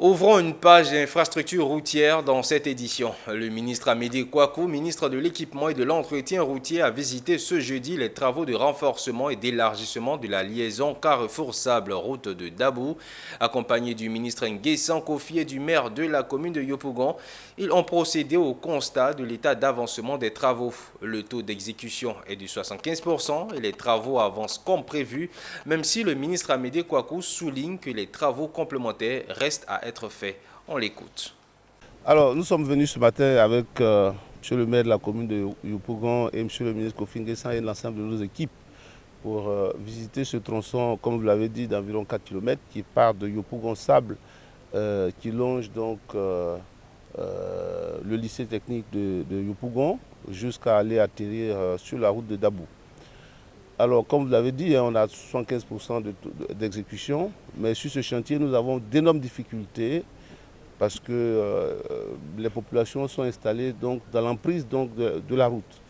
Ouvrons une page infrastructure routière dans cette édition. Le ministre Amédée Kouakou, ministre de l'Équipement et de l'Entretien routier, a visité ce jeudi les travaux de renforcement et d'élargissement de la liaison Carrefour-Sable, route de Dabou. Accompagné du ministre Nguessan Kofi et du maire de la commune de Yopougon, ils ont procédé au constat de l'état d'avancement des travaux. Le taux d'exécution est de 75% et les travaux avancent comme prévu, même si le ministre Amédée Kouakou souligne que les travaux complémentaires restent à être faits. On l'écoute. Alors, nous sommes venus ce matin avec M. le maire de la commune de Yopougon et M. le ministre Kofi Nguessan et l'ensemble de nos équipes pour visiter ce tronçon, comme vous l'avez dit, d'environ 4 km qui part de Yopougon-Sable, qui longe donc le lycée technique de Yopougon jusqu'à aller atterrir sur la route de Dabou. Alors, comme vous l'avez dit, on a 75% d'exécution, mais sur ce chantier, nous avons d'énormes difficultés parce que les populations sont installées donc, dans l'emprise de la route.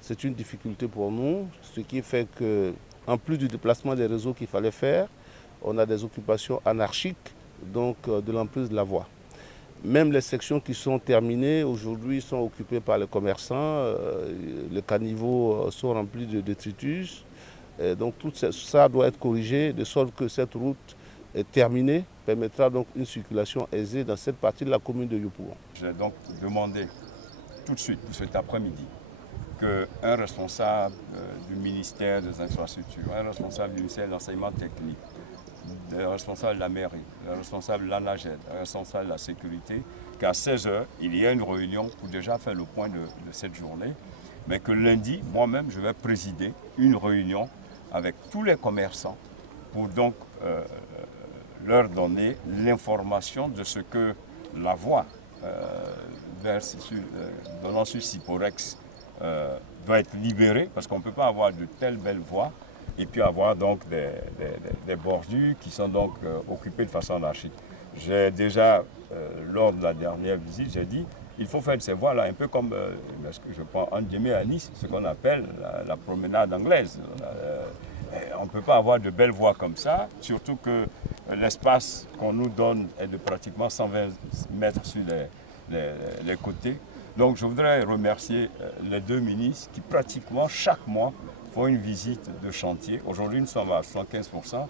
C'est une difficulté pour nous, ce qui fait qu'en plus du déplacement des réseaux qu'il fallait faire, on a des occupations anarchiques donc, de l'emprise de la voie. Même les sections qui sont terminées aujourd'hui sont occupées par les commerçants, les caniveaux sont remplis de détritus. Donc tout ça doit être corrigé de sorte que cette route terminée permettra donc une circulation aisée dans cette partie de la commune de Yopougon. J'ai donc demandé tout de suite, pour cet après-midi, qu'un responsable du ministère des Infrastructures, un responsable du ministère de l'Enseignement technique, le responsable de la mairie, le responsable de l'ANAGED, le responsable de la sécurité, qu'à 16h, il y a une réunion pour déjà faire le point de cette journée, mais que lundi, moi-même, je vais présider une réunion avec tous les commerçants pour donc leur donner l'information de ce que la voie donnant sur Siporex doit être libérée, parce qu'on ne peut pas avoir de telles belles voies et puis avoir donc des bordures qui sont donc occupées de façon anarchique. J'ai déjà, lors de la dernière visite, j'ai dit il faut faire de ces voies-là un peu comme, je prends Andjemé à Nice, ce qu'on appelle la promenade anglaise. On ne peut pas avoir de belles voies comme ça, surtout que l'espace qu'on nous donne est de pratiquement 120 mètres sur les côtés. Donc je voudrais remercier les deux ministres qui pratiquement chaque mois font une visite de chantier. Aujourd'hui nous sommes à 75%.